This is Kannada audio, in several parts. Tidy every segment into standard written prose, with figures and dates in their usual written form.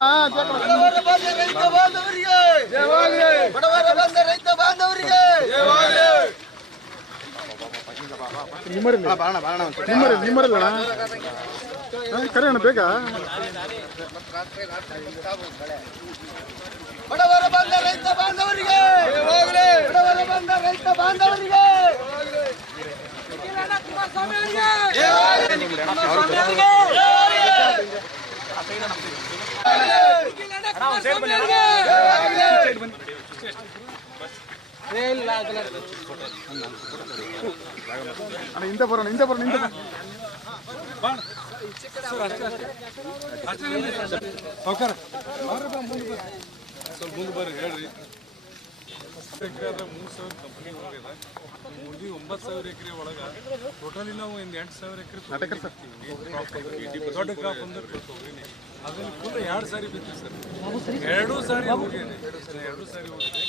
ಬಡವರ ಬಂದ ರೈತ ಬಾಂಧವರಿಗೆ ಬಡವರ ಬಂದ ರೈತ ಬಾಂಧವರಿಗೆ ಕರೆಯೋಣ ಬೇಗ. ಬಡವರ ಬಂದ ರೈತ ಬಾಂಧವರಿಗೆ ಬಡವರ ಬಂದ ರೈತ ಬಾಂಧವರಿಗೆ ಹಿಂದೆ ಬರೋಣ ಹಿಂದೆ ಬರೋಣ ಹಿಂದೆ ಸ್ವಲ್ಪ ಮುಂದೆ ಬರ್ರಿ ಹೇಳ್ರಿ. ಎಕರೆ ಆದ್ರೆ 3,000 ಕಂಪನಿ ಹೋಗಿದೆ. ಉಳಿದು 9,000 ಎಕರೆ ಒಳಗೆ ಟೋಟಲಿ ನಾವು ಒಂದು 8,000 ಎಕರೆ ದೊಡ್ಡ ಕ್ರಾಪ್ ಅಂದ್ರೆ ತೊಗರಿನೇ. ಅದ್ರಲ್ಲಿ ಫುಲ್ 2 ಸಾರಿ ಬಿತ್ತೀವಿ ಸರ್. 2 ಸಾರಿ ಹೋಗಿದೆ. 2 ಸಾರಿ ಹೋಗಿದೆ.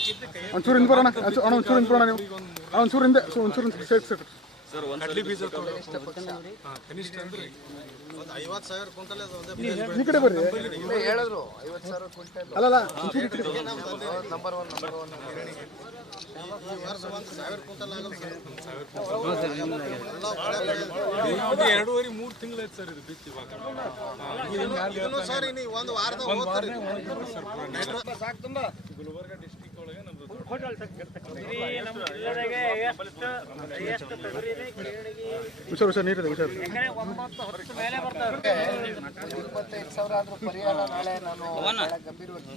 ಒಂಚೂರು ಹಿಂದೆ ಬರೋಣ ಒಂಚೂರು ಹಿಂದೆ ಬರೋಣ ನೀವು ಒಂಚೂರು ಹಿಂದೆ ಸರ್ ಕಡ್ಲಿ ಬೀಜ ಕನಿಷ್ಠ ಅಂದ್ರೆ 50,000 ಕ್ವಿಂಟಲ್ ಈ ಕಡೆ ಬರ್ರಿ. ಹೇಳಿದ್ರು 50,000 ಕ್ವಿಂಟಲ್ ಅಲ್ಲಲ್ಲ ನಂಬರ್ 1 ಈ ವರ್ಷ 1,000 ಕ್ವಿಂಟಲ್ ಆಗಲ್ಲ ಸರ್. 2.5-3 ತಿಂಗಳು ಆಯ್ತು ಸರ್ ಇದು ಬಿತ್ತಿ. ಇವಾಗ ಸರ್ ನೀವು ಒಂದು ವಾರದ ಸಾಕು ತುಂಬಾ ಗುಲ್ಬರ್ಗ ಡಿಸ್ಟ್ರಿಕ್ಟ್ ಒಳಗೆ ನಮ್ದು ಹುಷಾರು ನೀರಿದೆ ಹುಷಾರು. 25,000 ಆದ್ರೂ ಪರಿಹಾರ ನಾಳೆ ನಾನು ಗಂಭೀರವಾಗಿ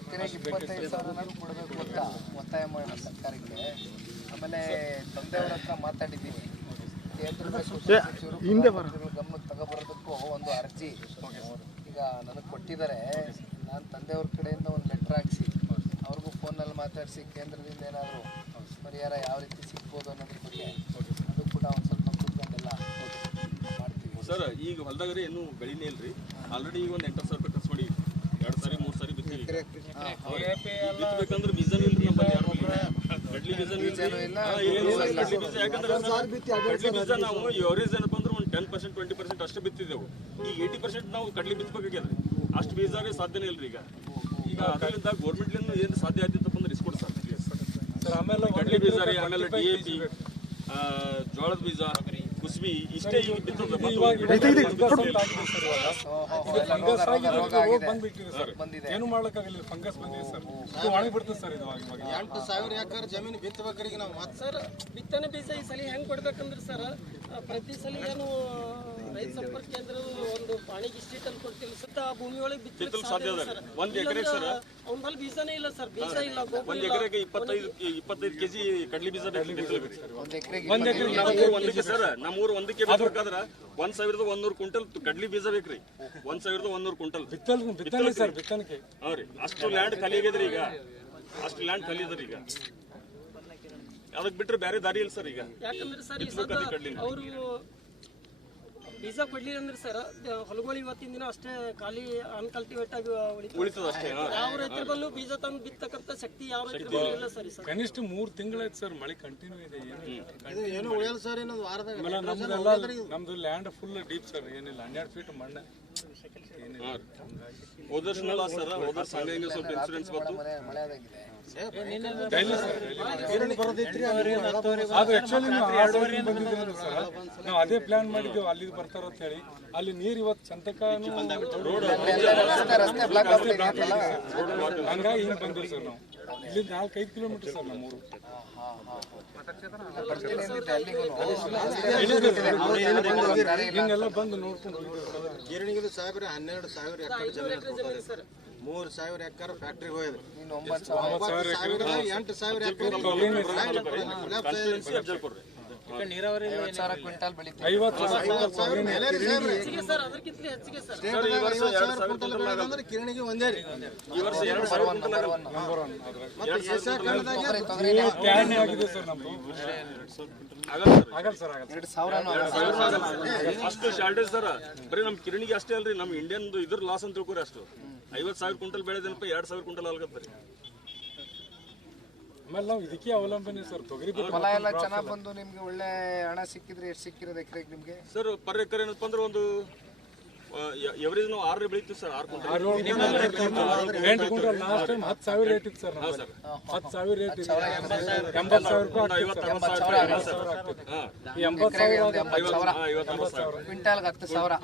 ಎಕರೆಗೆ 25,000 ಕೊಡಬೇಕು ಅಂತ ಒತ್ತಾಯ ಮಾಡೋಣ ಸರ್ಕಾರಕ್ಕೆ. ಆಮೇಲೆ ತಂದೆಯವ್ರ ಹತ್ರ ಮಾತಾಡಿದ್ದೀನಿ. ಕೇಂದ್ರದ ಸಚಿವರು ಗಮನಕ್ಕೆ ತಗೋಬರೋದಕ್ಕೂ ಒಂದು ಅರ್ಜಿ ಈಗ ನನಗೆ ಕೊಟ್ಟಿದ್ದಾರೆ. ನಾನು ತಂದೆಯವ್ರ ಕಡೆಯಿಂದ ಒಂದು ಲೆಟ್ರ್ ಹಾಕ್ಸಿ ಅವ್ರಿಗೂ ಫೋನಲ್ಲಿ ಮಾತಾಡಿಸಿ ಕೇಂದ್ರದಿಂದ ಏನಾದರೂ ಪರಿಹಾರ ಯಾವ ರೀತಿ ಸಿಗ್ಬೋದು ಅನ್ನೋದ್ರ ಬಗ್ಗೆ ಅದು ಕೂಡ ಒಂದು ಸ್ವಲ್ಪ ಕೂತ್ಕೊಂಡೆಲ್ಲ ಮಾಡ್ತೀವಿ ಸರ್. ಈಗ ಹೊಲದಾಗ ಏನು ಬೆಳಿನೇ ಇಲ್ರಿ. ಆಲ್ರೆಡಿ ಈಗ ಒಂದು 8,000 ರೂಪಾಯಿ ಖರ್ಚು ಮಾಡಿ 2 ಸಾರಿ 3 ಸಾರಿ ಬಿತ್ತೀವಿ. ಬಿತ್ತಬೇಕಂದ್ರೆ ಬೀಜನೂ ಇಲ್ರಿ ನಮ್ಮಲ್ಲಿ. ಯಾರು ಕಡ್ಲಿ ಬೀಜ ಯಾಕಂದ್ರೆ ಕಡ್ಲಿ ಬೀಜ ನಾವು ಎವರೇಜ್ ಏನಪ್ಪ ಅಂದ್ರೆ ಒಂದು 10% 20% ಅಷ್ಟೇ ಬಿತ್ತಿದ್ದೆವು. ಈಗ 80% ನಾವು ಕಡ್ಲಿ ಬಿತ್ತಬೇಕಾಗ್ಯದ್ರಿ. ಅಷ್ಟು ಬೀಜ ಸಾಧ್ಯನೇ ಇಲ್ರಿ ಈಗ. ಈಗ ಅದರಿಂದ ಗೌರ್ಮೆಂಟ್ಲಿಂದ ಏನು ಸಾಧ್ಯ ಆಯ್ತಪ್ಪ ಅಂದ್ರೆ ಇಸ್ಕೊಡಿ ಸರ್ ಪ್ಲೀಸ್. ಆಮೇಲೆ ಕಡ್ಲಿ ಬೀಜ ರೀ, ಆಮೇಲೆ DAP, ಜೋಳದ ಬೀಜ, ಕುಸ್ಬಿ ಇಷ್ಟೇ ಈಗ ಬಿತ್ತದ. ಏನು ಮಾಡ್ಲಿಕ್ಕಾಗಲ್ಲ. ಫಂಗಸ್ ಬಂದಿದೆ ಸರ್. ಒಣಗಿ ಬಿಡ್ತದೆ ಸರ್ ಇದು. 8,000 ಎಕರೆ ಜಮೀನು ಬಿತ್ತಬೇಕ್ರಿಗೆ ನಾವು ಮತ್ತೆ ಸರ್ ಬಿತ್ತನೆ ಬೀಜ ಈ ಸಲ ಹೆಂಗೆ ಕೊಡ್ಬೇಕಂದ್ರೆ ಸರ್ ಪ್ರತಿ ಸಲ ಏನು ರೈತ ಸಂಪರ್ಕ ಕೇಂದ್ರ ಒಂದು ಪಾಣಿಗೆ ಇಷ್ಟಿಟ್ಟು ಅಂತ ಕೊಡ್ತೀವಿ ಸರ್. ಆ ಭೂಮಿ ಒಳಗೆ ಬಿತ್ತಲಿಕ್ಕೆ ಸಾಧ್ಯ ಇಲ್ಲ ಸರ್. ಒಂದು ಎಕರೆಗೆ ಸರ್ ಅವನಲ್ಲಿ ಬೀಜನೇ ಇಲ್ಲ ಸರ್. ಬೀಜ ಇಲ್ಲ. ಒಂದು ಎಕರೆಗೆ 25 ಕೆಜಿ ಕಡ್ಲಿ ಬೀಜ ಬಿತ್ತಲೇಬೇಕು ಸರ್. ನಮ್ಮೂರು ಒಂದಕ್ಕೆ ಬೇಕಾದ್ರೆ 1,100 ಕ್ವಿಂಟಲ್ ಕಡ್ಲಿ ಬೀಜ ಬೇಕ್ರಿ. 1,100 ಕ್ವಿಂಟಲ್ ಬಿತ್ತನೆ ಸರ್. ಬಿತ್ತನೆಗೆ ಹಾ ರೀ. ಅಷ್ಟು ಲ್ಯಾಂಡ್ ಖಾಲಿ ಆಗ್ಯದ್ರಿ ಈಗ. ಅಷ್ಟು ಲ್ಯಾಂಡ್ ಖಾಲಿ ಅದ್ರಿ ಈಗ. ಅದಕ್ಕೆ ಬಿಟ್ರೆ ಬೇರೆ ದಾರಿ ಇಲ್ಲ ಸರ್ ಈಗ. ಯಾಕಂದ್ರೆ ಸರ್ ಅವರು ಬೀಜ ಕೊಡ್ಲಿಲ್ಲ ಅಂದ್ರೆ ಸರ್ ಹೊಲಗಳು ಇವತ್ತಿನ ದಿನ ಅಷ್ಟೇ ಖಾಲಿ ಅನ್ಕಲ್ಟಿವೇಟ್ ಆಗಿ ಉಳಿತದ ಅಷ್ಟೇ. ಯಾವ ರೈತರ ಬಲ್ಲೂ ಬೀಜ ತಂದು ಬಿತ್ತಕ್ಕಂತ ಶಕ್ತಿ ಯಾವ ರೈತರ ಬಲ್ಲೂ ಇಲ್ಲ ಸರ್. ಕನಿಷ್ಠ 3 ತಿಂಗಳಾಯ್ತು ಸರ್. ಮಳೆ ಕಂಟಿನ್ಯೂ ಇದೆ. ಏನು ಉಳಿಯಲ್ಲ ಸರ್. ಇನ್ನೊಂದು ವಾರದಾಗ ನಮ್ದು ಲ್ಯಾಂಡ್ ಫುಲ್ ಡೀಪ್ ಸರ್. ಏನಿಲ್ಲ 12 ಫೀಟ್ ಮಣ್ಣೆ. ಹೋದ ವರ್ಷ ಸರ್ ಹೋದ ವರ್ಷ ಹಂಗಾಗಿ ಸ್ವಲ್ಪ ಇನ್ಸೂರೆನ್ಸ್ ಬಂತು. ಮಳೆ ಆದಾಗಿದೆ. ಅದು ಆಕ್ಚುಲಿ ನಾವು ಅದೇ ಪ್ಲಾನ್ ಮಾಡಿದ್ದೇವೆ ಅಲ್ಲಿಗೆ ಬರ್ತಾರ ಅಂತ ಹೇಳಿ. ಅಲ್ಲಿ ನೀರು ಇವತ್ತು ಚಂತಕ ಹಂಗಾಗಿ ಹಿಂಗೆ ಬಂದಿವಿ ಸರ್. ನಾವು ಇಲ್ಲಿ 4-5 ಕಿಲೋಮೀಟರ್ ಸರ್ ನಮ್ಮೂರು. ಹಿಂಗೆಲ್ಲ ಬಂದು ನೋಡ್ಕೊಂಡು ಗಿರಣಿಗೆ ಸಾಹೇಬ್ರೆ 12,000 ಎಕರೆ ಜಮೀನು ಸರ್. 3,000 ಎಕರೆ ಫ್ಯಾಕ್ಟ್ರಿಗೆ ಹೋಯ್ತು. 9,000 8,000 ಎಕರೆ ನೀರಾವರಿ 50,000 ಕ್ವಿಂಟಲ್ ಬೆಳಿತೀವಿ. 50,000 ಸರ್ ಅದಕ್ಕಿಂತ ಹೆಚ್ಚಿಗೆ ಸರ್. ಅಂದ್ರೆ ಕಿರಣಿಗೆ ಒಂದೇ ರೀ. ಈ ವರ್ಷ 2,000 ಕ್ವಿಂಟಲ್ ಆಗಿದೆ ಸರ್. ನಮ್ದು ಆಗಲ್ಲ ಸರ್. ಅಷ್ಟು ಶಾರ್ಟೇಜ್ ಸರ್. ಬರೀ ನಮ್ ಕಿರಣಿಗೆ ಅಷ್ಟೇ ಅಲ್ರಿ, ನಮ್ ಇಂಡಿಯನ್ ಇದ್ರ ಲಾಸ್ ಅಂತ ತಿಳ್ಕೊರಿ. ಅಷ್ಟು 50,000 ಕ್ವಿಂಟಲ್ ಬೆಳೆದೇನಪ್ಪ 2,000 ಕ್ವಿಂಟಲ್ ಆಗತ್ತರಿ. ಆಮೇಲೆ ನಾವು ಇದಕ್ಕೆ ಅವಲಂಬನೆ ಸರ್. ತೊಗರಿ ಹೊಲ ಎಲ್ಲ ಚೆನ್ನಾಗಿ ಬಂದು ನಿಮ್ಗೆ ಒಳ್ಳೆ ಹಣ ಸಿಕ್ಕಿದ್ರೆ ಎಷ್ಟು ಸಿಕ್ಕಿರೋದು ಎಕರೆಗೆ ನಿಮ್ಗೆ ಸರ್? ಪರ್ ಎಕರೆ ಏನಪ್ಪ ಅಂದ್ರೆ ಒಂದು ಎವರೇಜ್ ನಾವು 6 ಬೆಳಿತೀವಿ sir. 6 quintal 8 quintal last time 10,000 rate ಇತ್ತು ಸರ್. 10,000 ರೇಟ್ ಇತ್ತು. 80,000 ರೂಪಾಯಿ 80,000 ಕ್ವಿಂಟಾಲ್ಗೆ 10,000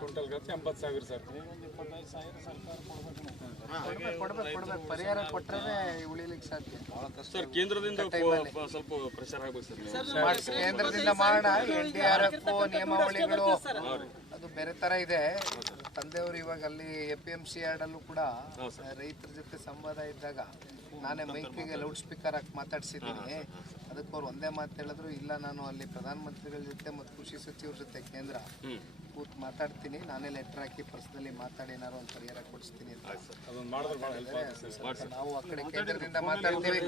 ಕ್ವಿಂಟಲ್ಗೆ 80,000 ಸರ್. ಕೊಡ್ಬೇಕು ಪರಿಹಾರ ಕೊಟ್ಟರೆ ಉಳಿಲಿಕ್ಕೆ ಸಾಧ್ಯ ಸರ್. ಕೇಂದ್ರದಿಂದ ಸ್ವಲ್ಪ ಪ್ರೆಷರ್ ಆಗ್ಬೇಕು ಸರ್. ಕೇಂದ್ರದಿಂದ ಮಾಡೋಣ. NDRF ನಿಯಮಾವಳಿಗಳು ಅದು ಬೇರೆ ತರ ಇದೆ. ತಂದೆಯವರು ಇವಾಗ ಅಲ್ಲಿ APMC ಯಾರ್ಡಲ್ಲೂ ಕೂಡ ರೈತರ ಜೊತೆ ಸಂವಾದ ಇದ್ದಾಗ ನಾನೇ ಮೈಕಿಗೆ ಲೌಡ್ ಸ್ಪೀಕರ್ ಹಾಕಿ ಮಾತಾಡ್ಸಿದ್ದೀನಿ. ಅದಕ್ಕೆ ಅವ್ರು ಒಂದೇ ಮಾತು ಹೇಳಿದ್ರು, ಇಲ್ಲ ನಾನು ಅಲ್ಲಿ ಪ್ರಧಾನಮಂತ್ರಿಗಳ ಜೊತೆ ಮತ್ತು ಕೃಷಿ ಸಚಿವರ ಜೊತೆ ಕೇಂದ್ರ ಕೂತ್ ಮಾತಾಡ್ತೀನಿ, ನಾನೇ ಲೆಟರ್ ಹಾಕಿ ಪರ್ಸನಲಿ ಮಾತಾಡಿ ಏನಾರು ಒಂದು ಪರಿಹಾರ ಕೊಡಿಸ್ತೀನಿ ಅಂತ. ನಾವು ಆ ಕಡೆ ಕೇಂದ್ರದಿಂದ ಮಾತಾಡ್ತೀವಿ,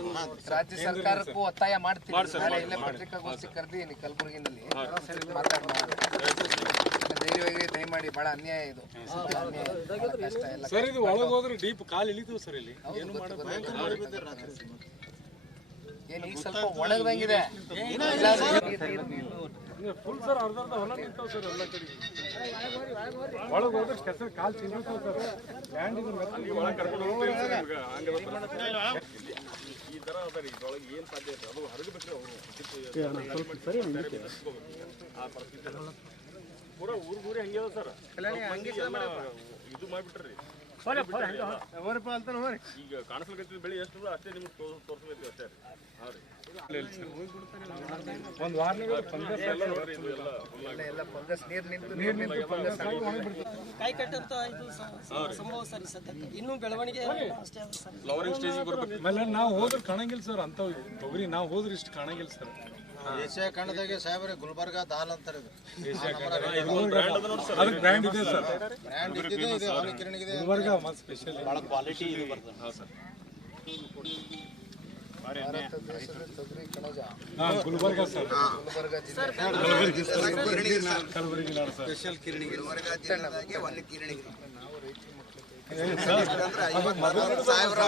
ರಾಜ್ಯ ಸರ್ಕಾರಕ್ಕೂ ಒತ್ತಾಯ ಮಾಡ್ತೀವಿ. ನಾಳೆ ಇಲ್ಲೇ ಪತ್ರಿಕಾಗೋಷ್ಠಿ ಕರೆದಿದ್ದೀನಿ ಕಲಬುರಗಿನಲ್ಲಿ, ಮಾತಾಡೋಣ. ಧೈರ್ಯವಾಗಿ ದಯಮಾಡಿ, ಬಹಳ ಅನ್ಯಾಯ ಇದು, ಕಷ್ಟ ಎಲ್ಲ ಸರ್. ಇದು ಒಳಗೆ ಹೋದ್ರೆ ಡೀಪ್ ಕಾಲು ಇಳಿತೀವಿ ಸರ್. ಇಲ್ಲಿ ಏನು ಏನು ಈಗ ಸ್ವಲ್ಪ ಒಣಗದಂಗಿದೆ ಫುಲ್ ಸರ್. ಅರ್ಧ ಹೊಲ ನಿಂತಾವ ಸರ್ ಎಲ್ಲ ಕಡೆ. ಒಳಗೆ ಹೋದ್ರೆ ಕೆಸರು ಕಾಲು ತಿಂದಿರ್ತಾವ ಸರ್. ಲ್ಯಾಂಡ್ ಇದು ಒಳಗೆ ಕರ್ಕೊಂಡು ಹೋಗ್ತೀವಿ ಸರ್. ಈ ತರ ಅದ ರೀ. ಇದ್ರೊಳಗೆ ಏನು ಸಾಧ್ಯ ಇದೆ ಅದು ಹರಗಬೇಕ್ರಿ. ಅವರು ಆ ಪರಿಸ್ಥಿತಿ ಪೂರಾ ಊರು ಹಂಗೆ ಅದ ಸರ್. ಇದು ಮಾಡಿಬಿಟ್ರಿ. ಈಗ ಕಾಣಿಸ್ಲಿಕ್ಕೆ ಬೆಳೆ ಎಷ್ಟು ಅಷ್ಟೇ ನಿಮ್ಗೆ ತೋರಿಸ್ಬೇಕು ಅಷ್ಟೇ. ಹಾಂ ರೀ. ಒಂದು ವಾರನಾಗ ಎಲ್ಲ ಫಂಗಸ್ ನೀರು ನಿಂತು ಫಂಗಸ್ ಕಾಯಿ ಕಟ್ಟಂತ ಇದು ಸಂಭವ ಸರ್. ಸದ್ಯಕ್ಕೆ ಇನ್ನೂ ಬೆಳವಣಿಗೆ ಅಷ್ಟೇ ಅದ ಸರ್. ಫ್ಲವರಿಂಗ್ ಸ್ಟೇಜಿಗೆ ಬರ್ಬೇಕು. ಆಮೇಲೆ ನಾವು ಹೋದ್ರೆ ಕಾಣಂಗಿಲ್ಲ ಸರ್. ಅಂಥವು ತೊಗರಿ ನಾವು ಹೋದ್ರೆ ಇಷ್ಟು ಕಾಣಂಗಿಲ್ಲ ಸರ್. ಏಷ್ಯಾ ಖಂಡದಾಗೆ ಸಾಹೇಬ್ರೆ ಗುಲ್ಬರ್ಗ ದಾಲ್ ಅಂತಾರೆ. ಅದಕ್ಕೆ ಬ್ರ್ಯಾಂಡ್ ಇದೆ ಸರ್. ಬ್ರ್ಯಾಂಡ್ ಇದೆ, ಹೊಲಕಿರಣಿಗಿದೆ. ಗುಲ್ಬರ್ಗ ಮತ್ತು ಸ್ಪೆಷಲ್ ಭಾಳ ಕ್ವಾಲಿಟಿ ಇದು ಬರ್ತದೆ. ಹಾಂ ಸರ್. ಭಾರತ ದೇಶದ ತೊಗರಿ ಕಣಜ ಗುಲ್ಬರ್ಗ ಸರ್. ಗುಲ್ಬರ್ಗ ಜಿಲ್ಲೆ ಕಲಬುರಗಿ ನಾಡು ಸರ್. ಸ್ಪೆಷಲ್ ಕಿರಣಿ ಗುಲ್ಬರ್ಗ ಜಿಲ್ಲೆದಾಗೆ ಒಂದು ಕಿರಣಿ. ಸಾಹೇಬ್ರ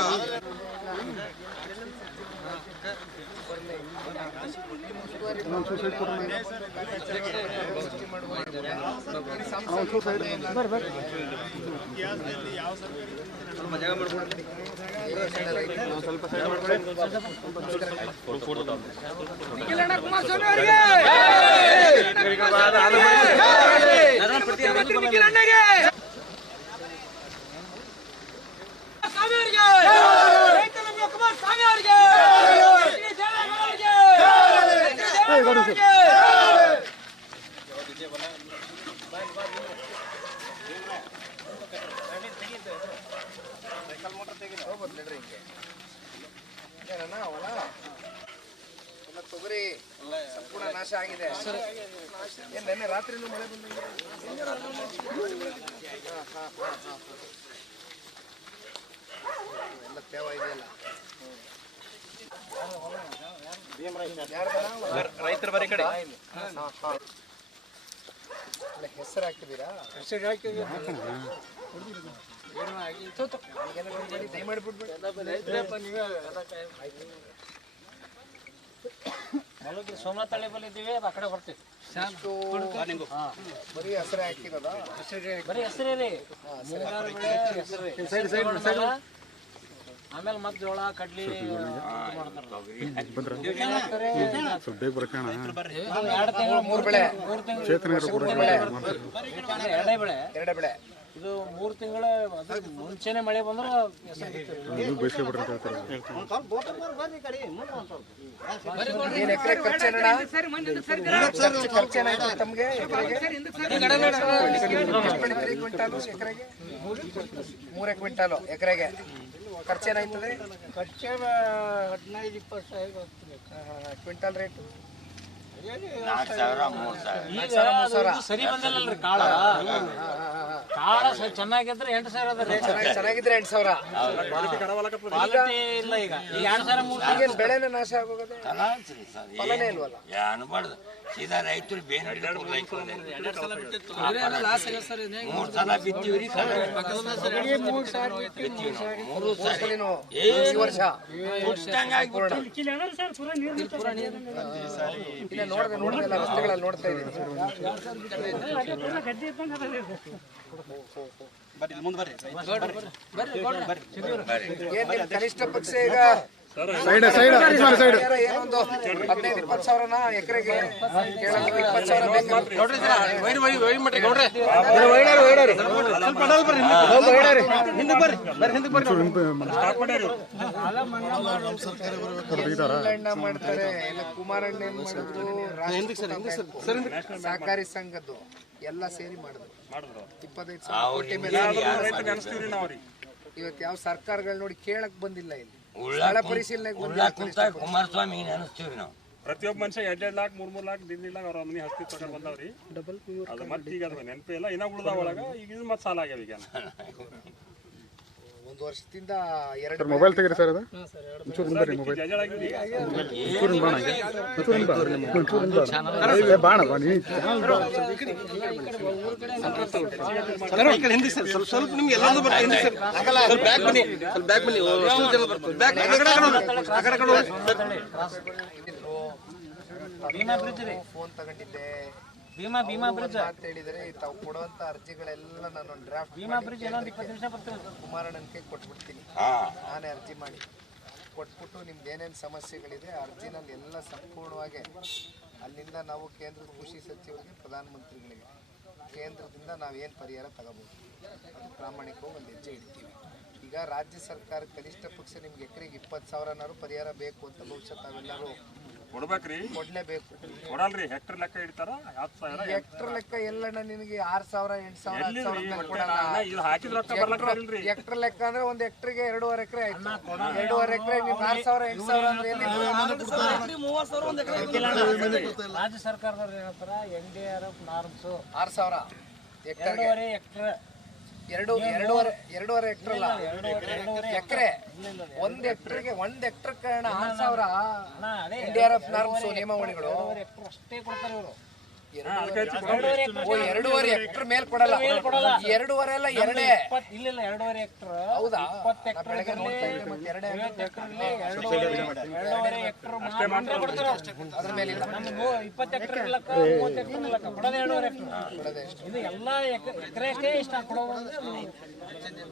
ತೊಗರಿ ಸಂಪೂರ್ಣ ನಾಶ ಆಗಿದೆ. ಏನ್ ನೆನ್ನೆ ರಾತ್ರಿನೂ ಮಳೆ ಬಂದಿದೆ. ಎಲ್ಲ ತೇವ ಇದೆಯಲ್ಲ. ರೈತರ ಬರೀ ಕಡೆ ಹೆಸರು ಹಾಕಿದ್ದೀರಾ? ದಯಮಾಡಿ ಸೋಮನಾಥ್ ತಳಿ ಬಂದಿದ್ದೀವಿ, ಆ ಕಡೆ ಬರ್ತೀವಿ. ಬರೀ ಹೆಸರೇ ಹಾಕಿರೋದ? ಬರೀ ಹೆಸರೇ ರೀ. ಮುಂಗಾರು ಬೆಳೆ ಹೆಸರು, ಆಮೇಲೆ ಮತ್ತೆ ಜೋಳ ಕಡ್ಲಿ ಮೂರು ಬೆಳೆ, ಎರಡೇ ಬೆಳೆ. ಎರಡೇ ಬೆಳೆ. ಇದು 3 ತಿಂಗಳ ಮುಂಚೆನೆ ಮಳೆ ಬಂದ್ರೆ ಏನ್ ಎಕರೆ ಖರ್ಚೇನಣ್ಣ? ಖರ್ಚೇನಾಯ್ತು ತಮ್ಗೆ ಎಕರೆಗೆ? 3 ಕ್ವಿಂಟಾಲು ಎಕರೆಗೆ ಖರ್ಚೇನಾಯ್ತದೆ? ಖರ್ಚು 15-20 ಸಾವಿರ ಕ್ವಿಂಟಾಲ್ ರೇಟ್ ಸರಿ ಬಂದಿಲ್ಲಲ್ರಿ. ಕಾಳ ಚೆನ್ನಾಗಿದ್ರೆ 8,000 ಅದ ರೇಟ್. ಚೆನ್ನಾಗಿದ್ರೆ 8,000. ಕ್ವಾಲಿಟಿ ಇಲ್ಲ. ಈಗ 2,000-3,000 ಬೆಳೆನೇ ನಾಶ ಆಗೋಗದೆ, ಫಲನೇ ಇಲ್ವಲ್ಲ. ಸೀದಾ ರೈತರು ಬೇನ್ ಹಿಡಿದ್ರು. 2 ಸಲ ಬಿಟ್ಟಿತ್ತು, 3 ಸಲ ಬಿತ್ತೀವ್ರಿ. ಈ ವರ್ಷ ಸಂಪೂರ್ಣ ಇಲ್ಲ ನೋಡಿದೆ ಎಲ್ಲ ರಸ್ತೆಗಳಲ್ಲಿ ನೋಡ್ತಾ ಇದ್ದೀನಿ. ಏನ್ ನಿಮ್ ಕನಿಷ್ಠ ಪಕ್ಷ ಈಗ ಸೈಡ್ ಸೈಡ್ ಸೈಡ್ ಏನೊಂದು 15-20 ಸಾವಿರನ ಎಕರೆಗೆ ಕೇಳೋದು 20 ಸಾವಿರ ಮಾಡ್ತಾರೆ. ಎಲ್ಲ ಕುಮಾರಣ್ಣ ಏನ್ ಮಾಡಿದ್ರು, ಸಹಕಾರಿ ಸಂಘದ್ದು ಎಲ್ಲ ಸೇರಿ ಮಾಡಿದ್ರು 25 ಸಾವಿರ ಕೋಟಿ ಮೇಲೆ. ಇವತ್ತು ಯಾವ ಸರ್ಕಾರಗಳು ನೋಡಿ ಕೇಳಕ್ ಬಂದಿಲ್ಲ, ಇಲ್ಲಿ ಸ್ಥಳ ಪರಿಶೀಲನೆಗೆ ಕುಮಾರಸ್ವಾಮಿ ಅನಿಸ್ತೀವ್ರಿ ನಾವು. ಪ್ರತಿಯೊಬ್ಬ ಮನುಷ್ಯ 2 ಲಾಖ 3 ಲಾಖ ದಿನ ಅವ್ರ ಮನೆ ಹಸ್ತಿ ತಗೊಂಡ್ ಬಂದವ್ರಿ. ಅದು ಮತ್ತೆ ಈಗ ಅದ್ರ ನೆನಪೇ ಇಲ್ಲ, ಇನ್ನ ಉಳ್ದ ಒಳಗ ಈಗ ಇದು ಮತ್ತೆ ಸಾಲ ಆಗ್ಯಾವ. ಈಗ 1 ವರ್ಷದಿಂದ 2 ಮೊಬೈಲ್ ತೆಗೀರಿ ಸರ್. ಅದು ಮೊಬೈಲ್ ಬಾಣ ಸ್ವಲ್ಪ ನಿಮ್ಗೆ ಎಲ್ಲಾನು ಬರ್ತದೆ ಸರ್. ಸ್ವಲ್ಪ ಬ್ಯಾಕ್ ಬನ್ನಿ, ಸ್ವಲ್ಪ ಬ್ಯಾಕ್ ಬನ್ನಿ. ಬ್ಯಾಕ್ ಫೋನ್ ತಗೊಂಡಿದ್ದೆ. ಭೀಮಾ ಬ್ರಿಡ್ಜ್ ಅಂತ ಹೇಳಿದ್ರೆ ತಾವು ಕೊಡುವಂತ ಅರ್ಜಿಗಳೆಲ್ಲ ನಾನು ಡ್ರಾಫ್ಟ್ ಕುಮಾರಣ್ಣನ್ಗೆ ಕೊಟ್ಬಿಡ್ತೀನಿ. ನಾನೇ ಅರ್ಜಿ ಮಾಡಿ ಕೊಟ್ಬಿಟ್ಟು ನಿಮ್ದು ಏನೇನು ಸಮಸ್ಯೆಗಳಿದೆ ಅರ್ಜಿನಲ್ಲಿ ಎಲ್ಲ ಸಂಪೂರ್ಣವಾಗಿ ಅಲ್ಲಿಂದ ನಾವು ಕೇಂದ್ರದ ಕೃಷಿ ಸಚಿವರಿಗೆ, ಪ್ರಧಾನಮಂತ್ರಿಗಳಿಗೆ ಕೇಂದ್ರದಿಂದ ನಾವೇನು ಪರಿಹಾರ ತಗೋಬೋದು ಅದು ಪ್ರಾಮಾಣಿಕವಾಗಿ ಒಂದು ಹೆಜ್ಜೆ ಇಡ್ತೀವಿ. ಈಗ ರಾಜ್ಯ ಸರ್ಕಾರ ಕನಿಷ್ಠ ಪಕ್ಷ ನಿಮ್ಗೆ ಎಕರೆಗೆ 20 ಸಾವಿರನಾರು ಪರಿಹಾರ ಬೇಕು ಅಂತ ಬಹುಶಃ ತಾವೆಲ್ಲರೂ ಕೊಡ್ಬೇಕ್ರಿ. ಕೊಡ್ಲೇಬೇಕು. ಕೊಡಲ್ರಿ, ಹೆಕ್ಟರ್ ಲೆಕ್ಕ ಇಡ್ತಾರ. 10,000 ಹೆಕ್ಟರ್ ಲೆಕ್ಕ ಎಲ್ಲಣ್ಣ ನಿನಗೆ 6,000 8,000 10,000 ಕೊಡಲ್ಲ. ಹೆಕ್ಟರ್ ಲೆಕ್ಕ ಅಂದ್ರೆ ಒಂದು ಹೆಕ್ಟರ್ಗೆ 2.5 ಎಕರೆ ಆಯ್ತು. 2.5 ಎಕರೆ ನೀವು 6,000 8,000 ಅಂದ್ರೆ ಎಲ್ಲಿ? ರಾಜ್ಯ ಸರ್ಕಾರದವ್ರು ಏನಂತಾರ NDRF ನಾರ್ಮ್ಸ್ 6,000 ಹೆಕ್ಟರ್ಗೆ 2.5 ಹೆಕ್ಟರ್ ಅಲ್ಲ, ಎಕರೆ. 1 ಹೆಕ್ಟರ್ಗೆ 1 ಹೆಕ್ಟರ್ ಕಾರಣ 6,000 NDRF ನಾರ್ಮ್ಸ್ ನಿಯಮಾವಳಿಗಳು. ಅಷ್ಟೇ ಕೊಡ್ತಾರೆ ಇವರು. 2.5 ಹೆಕ್ಟರ್ ಮೇಲೆ ಕೊಡಲ್ಲ. 2.5 ಅಲ್ಲ, 2 ಇಲ್ಲ 2.5 ಹೆಕ್ಟರ್. ಹೌದಾ? 20 ಹೆಕ್ಟರ್ ಬೆಳಗ್ಗೆ ನೋಡ್ತಾ ಇದ್ದೆ, ಮತ್ತೆ 2 ಹೆಕ್ಟರ್ 2.5 ಹೆಕ್ಟರ್ ಮಾತ್ರ ಕೊಡ್ತಾರೆ. ಅದ್ರ ಮೇಲೆ ಇಲ್ಲ. 20 ಹೆಕ್ಟರ್ ಇಲ್ಲಕ್ಕ 30 ಹೆಕ್ಟರ್ ಇಲ್ಲಕ್ಕ ಕೊಡೋದೇ 2.5 ಹೆಕ್ಟರ್. ಇದು ಎಲ್ಲ ಎಕರೆಗೆ ಇಷ್ಟ ಕೊಡೋದು ಅಂದ್ರೆ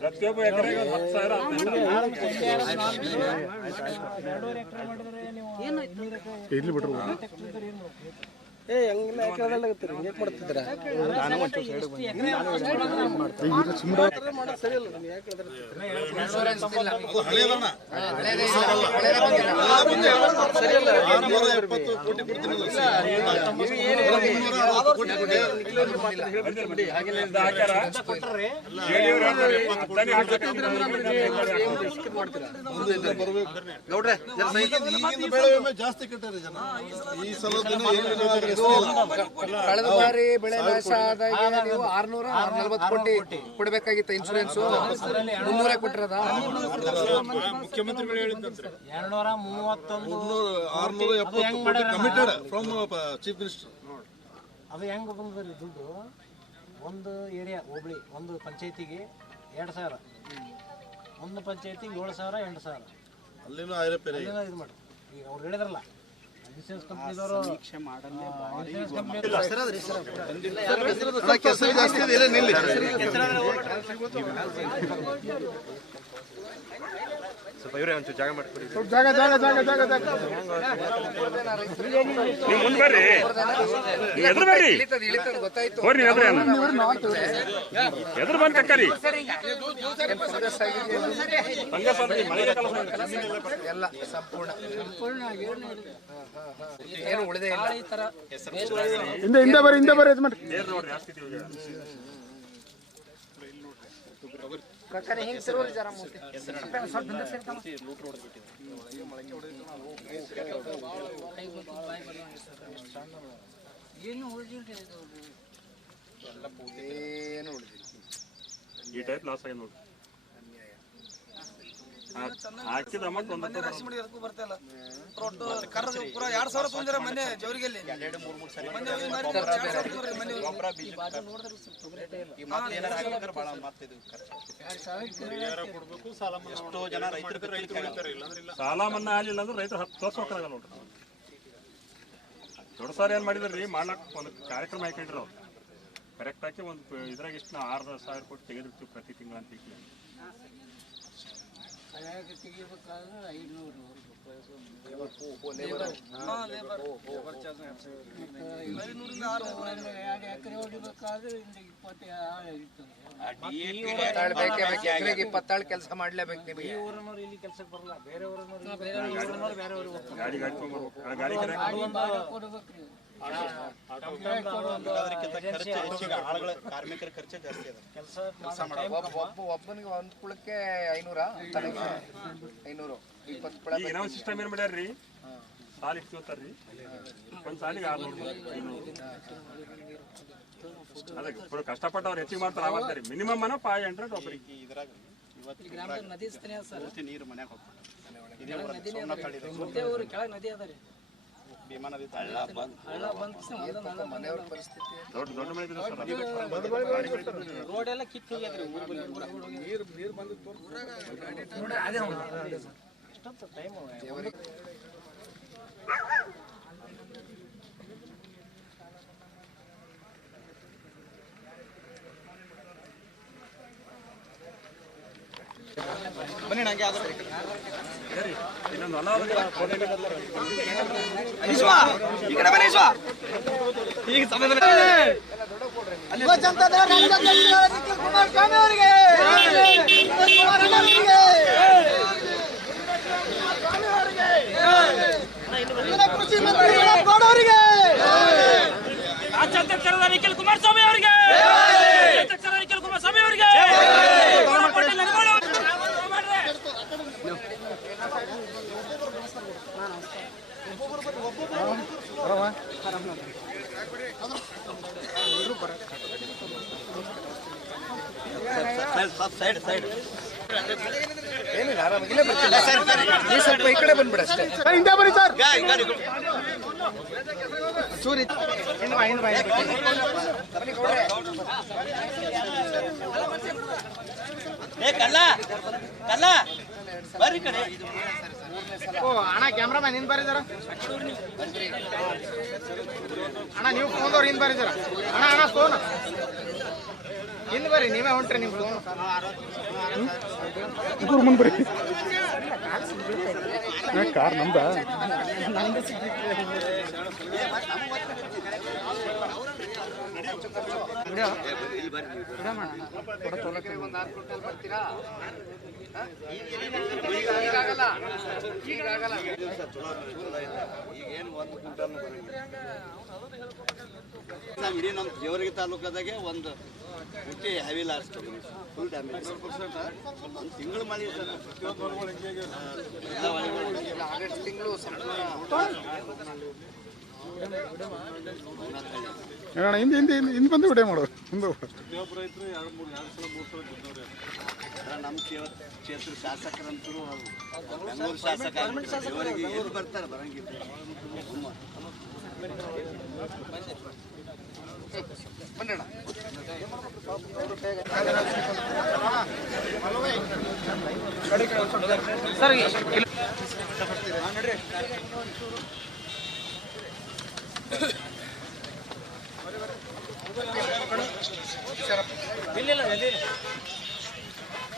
ಪ್ರತಿಯೊಬ್ಬ ಎಕರೆಗೆ 10,000 2.5 ಹೆಕ್ಟರ್ ಮಾಡಿದ್ರೆ ನೀವು ಇಲ್ಲಿ ಬಿಟ್ರು ಇನ್ಶೂರೆನ್ಸ್ ಇಲ್ಲ. ಜಾಸ್ತಿ ಕಟ್ಟಾರೆ ಜನ ಈ ಸಲ. ಕಳೆದ ಬಾರಿ ಬೆಳೆ ನಾಶ ಆದಾಗ ನೀವು 640 ಕೋಟಿ ಕೊಡ್ಬೇಕಾಗಿತ್ತು ಇನ್ಶೂರೆನ್ಸ್. 300 ಕೊಟ್ಟಿರೋದ? ಮುಖ್ಯಮಂತ್ರಿಗಳು ಹೇಳಿದ್ದಂತೆ 670 ಕೋಟಿ ಕಮಿಟೆಡ್ ಫ್ರಮ್ ಚೀಫ್ ಮಿನಿಸ್ಟರ್. ಅದು ಹೆಂಗ್ ಬಂದ್ರಿ ದುಡ್ಡು? ಒಂದು ಏರಿಯಾ ಹೋಬಳಿ ಒಂದು ಪಂಚಾಯತಿಗೆ 2,000, ಒಂದು ಪಂಚಾಯತಿಗೆ 7,000 8,000 ಅಲ್ಲಿನೂ ಐರಪ್ಪೇರೆ ಇದು ಮಾಡಿ. ಈಗ ಅವ್ರು ಹೇಳಿದ್ರಲ್ಲ ಇನ್ಶೂರೆನ್ಸ್ ಕಂಪ್ನಿದವರು ಕೆಲಸ ಜಾಸ್ತಿ ಇದೆ. ನಿಲ್ಲಿ ಸ್ವಲ್ಪ ಇವರೇ ಒಂಚೂರು ಜಾಗ ಮಾಡ್ಕೊಡಿ. ಜಾಗ ಜಾಗ ಜಾಗ ಜಾಗ ಜಾಗ ನೀವು ಮುಂದೆ ಬರ್ರಿ, ಎದುರು ಬರ್ರಿ, ಗೊತ್ತಾಯ್ತು. ಬರ್ರಿ ಎದುರು ಎದುರು ಬಂದು ಕಕ್ಕರಿ ಎಲ್ಲ ಸಂಪೂರ್ಣ ಏನು ಉಳಿದೇ ಇಲ್ಲ. ಹಿಂದೆ ಬರ್ರಿ, ಹಿಂದೆ ಬರ್ರಿ ಯಜಮಾನ್ರಿ. ಪ್ರಕಾರ ಹಿಂಗ್ ತಿರುವರಿ ಜರ ಮೂತಿ ಏನು ಉಳಿದಿಲ್ಲ. ಏನು ಉಳಿದಿಲ್ಲ. ಈ ಟೈಪ್ ಲಾಸ್ ಆಗಿ ನೋಡಿ. ಹಾಕಿದ ಅಮೌಂಟ್ ಒಂದು ಬರ್ತಿಲ್ಲ. ಪೂರ 2,000 ತೊಂದರೆ ಮೊನ್ನೆ ಜವರಿಗೆಲ್ಲಿ ಸಾಲ ಮನ್ನಾ ಆಗಲಿಲ್ಲ ಅಂದ್ರೆ ರೈತರು 10 ವರ್ಷ ಹೋಗಲ್ಲ ನೋಡ್ರಿ. ದೊಡ್ಡ ಸಾರ್ ಏನು ಮಾಡಿದ್ರಿ ಮಾಡ್ಲಕ್ಕೆ ಒಂದು ಕಾರ್ಯಕ್ರಮ ಹಾಕೊಂಡಿರೋ ಕರೆಕ್ಟಾಗಿ ಒಂದು ಇದ್ರಾಗ ಎಷ್ಟು ನಾವು 6,000 ಕೋಟಿ ತೆಗೆದಿರ್ತೀವಿ ಪ್ರತಿ ತಿಂಗಳು ಅಂತ ತೆಗಿಬೇಕಾದ್ರೆ 500 ಎಕರೆ ಹೊಡಿಬೇಕಾದ್ರೆ 20 ಆಳು ಇರ್ತದೆ. 20 ಕೆಲಸ ಮಾಡ್ಲೇಬೇಕು ನಿಮಗೆ. ಇಲ್ಲಿ ಕೆಲ್ಸಕ್ಕೆ ಬರಲ್ಲ, ಬೇರೆ ಗಾಡಿ ಕೊಡ್ಬೇಕ್ರಿ. ಕಾರ್ಮಿಕರ ಖರ್ಚು ಜಾಸ್ತಿ ಅದ. ಒಬ್ಬನಿಗೆ ಒಂದು ಕುಳಕ್ಕೆ 500 ತನಗೆ 500 20 ಇನ್ನೊಂದು ಸಿಸ್ಟಮ್ ಏನು ಮಾಡ್ಯಾರ್ರಿ, ಸಾಲ ಇಷ್ಟು ತೋತಾರ್ರಿ, ಒಂದು ಸಾಲಿಗೆ 600 ಅದಕ್ಕೆ ಕಷ್ಟಪಟ್ಟು ಅವ್ರು ಹೆಚ್ಚಿಗೆ ಮಾಡ್ತಾರೆ ಮಾಡ್ತಾರೆ. ಮಿನಿಮಮ್ 500 ಒಬ್ಬರಿಗೆ. ನದಿ ಸರ್, ನೀರು ಮನ್ಯಾಗ ಹೋಗ್ತಾರೆ. ಕೆಳಗೆ ನದಿ ಅದ ರೀ, ಭೀಮಾ ನದಿ ಮನೆಯವ್ರ ಪರಿಸ್ಥಿತಿ ದೊಡ್ಡ ಮಳೆ ಬಿದ್ದ ಸರ್, ರೋಡ್ ಎಲ್ಲ ಕಿತ್ತು ಹೋಗ್ಯದ್ರಿ. ಎಷ್ಟೊತ್ತು ಟೈಮ್ ಬನ್ನಿ ನಂಗೆ ಆದ್ರೆ ಇನ್ನೊಂದು ಹೊಲ ಈಗ ಸಮಯ ರಾಜ್ಯಾಧ್ಯಕ್ಷರಾದ ನಿಖಿಲ್ ಕುಮಾರಸ್ವಾಮಿ ಅವರಿಗೆ, ನಿಖಿಲ್ ಕುಮಾರಸ್ವಾಮಿ ಅವರಿಗೆ ಸೈಡ್ ಏನಿಲ್ಲ, ಆರಾಮಾಗಿಲ್ಲ ಬರ್ತಿಲ್ಲ. ನೀವು ಸ್ವಲ್ಪ ಈ ಕಡೆ ಬಂದ್ಬಿಡ ಅಷ್ಟೇ. ಹಿಂದೆ ಬನ್ನಿ ಸರ್. ಚೂರಿ ಕಲ್ಲ ಬರ್ರಿ ಕಡೆ. ಅಣ್ಣ ಕ್ಯಾಮ್ರಾಮನ್ ಹಿಂದ್ ಬರ್ರಿ ಸರ. ಅಣ್ಣ ನೀವು ಫೋನ್ದವ್ರು ಹಿಂದ್ ಬರ್ರಿ ಸರ. ಅಣ್ಣ ಫೋನ್ ಹಿಂದ್ ಬರ್ರಿ, ನೀವೇ ಹೊಂಟ್ರಿ ನಿಮ್ ಫೋನ್ ಮುಂದೆ ಬರ್ರಿ. ಕಾರ್ ನಮ್ದ ಒಂದು 6 ಕ್ವಿಂಟಲ್ ಬರ್ತೀರಾ? ಈಗಾಗಲ್ಲ. ಇಡೀ ನಮ್ಮ ಜೇವರ್ಗಿ ತಾಲೂಕದಾಗೆ ಒಂದು ಹುಟ್ಟಿ ಹೆವಿ ಲಾಸ್ ಫುಲ್ ಡ್ಯಾಮೇಜ್. ಒಂದು ತಿಂಗಳು ಮಳೆ ಆಗಸ್ಟ್ ತಿಂಗಳು ಅಣ್ಣ ಹಿಂದೆ ಬಂದು ವಿಡಿಯೋ ಮಾಡೋರು ಮುಂದೆ. ನಮ್ಮ ಕ್ಷೇತ್ರ ಶಾಸಕರಂತೂ ಬೆಂಗಳೂರು ಶಾಸಕ ಜೇವರ್ಗಿ ಎಲ್ಲಿ ಬರ್ತಾರೆ ಬರಂಗಿಲ್ಲ. ಬನ್ನಣ ಸರ್. ಇಲ್ಲ